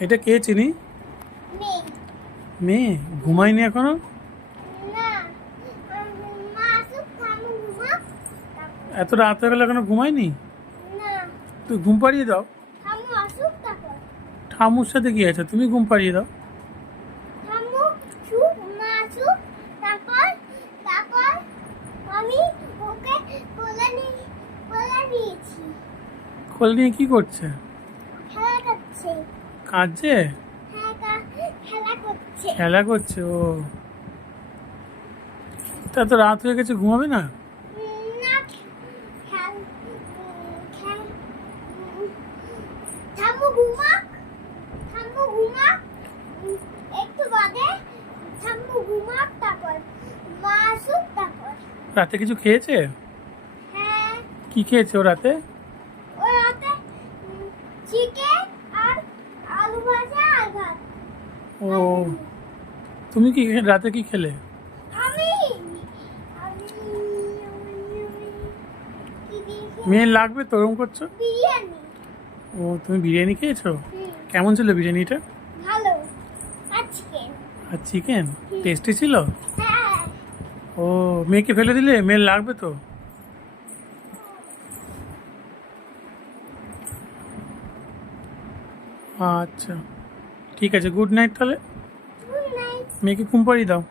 এটা কে চিনি? মেয়ে। ঘুমায়নি এখনও? এত রাত হয়ে গেলে এখনও ঘুমায়নি? তুই ঘুম পাড়িয়ে দাও। ঠামুর সাথে কি আছে? তুমি ঘুম পাড়িয়ে দাও। কোলে নিয়ে কি করছে? খেলা করছে। কাঁদছে হ্যাঁ খেলা করছে। ও। তা তো রাত হয়ে গেছে ঘুমাবে না? রাতে কিছু খেয়েছে? হ্যাঁ। কি খেয়েছে ও রাতে? রাতে চিকেন আর আলু ভাজা আর ভাত ও। তুমি কি রাতে কি খেলে? মেয়ের লাগবে তো ওরকম করছ? ও তুমি বিরিয়ানি খেয়েছো? কেমন ছিল বিরিয়ানিটা? ভালো। আর চিকেন টেস্টি ছিল? হ্যাঁ। ও মেয়েকে ফেলে দিলে? মেয়ের লাগবে তো? আচ্ছা। ঠিক আছে গুড নাইট তাহলে। গুড নাইট মেয়েকে ঘুম পাড়িয়ে দাও।